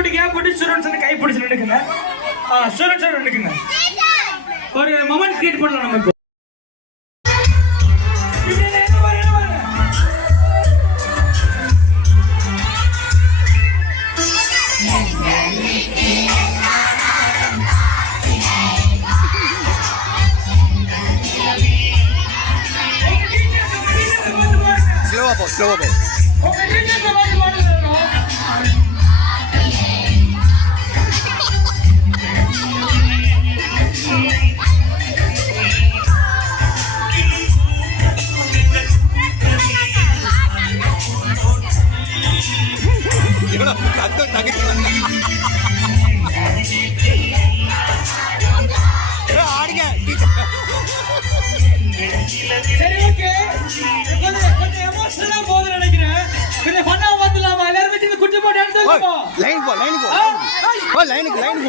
குட்டி கேப் போட்டு ஸ்டூடெண்ட்ஸ் வந்து கை பிடிச்சு நினைக்குங்க. ஸ்டூடெண்ட்ஸ் நினைக்குங்க. ஒரு மொமெண்ட் கிரியேட் பண்ணலாம் நமக்கு. Slow up. சரி ஓகே கொஞ்சம் எமோஷனலா போகுது நினைக்கிறேன். கொஞ்சம் ஃபன்னா பார்த்துலாமா? எல்லாரும் வச்சு குட்டி போட்டு டான்ஸ் ஆடுவோம். லைன் போ லைனுக்கு லைன்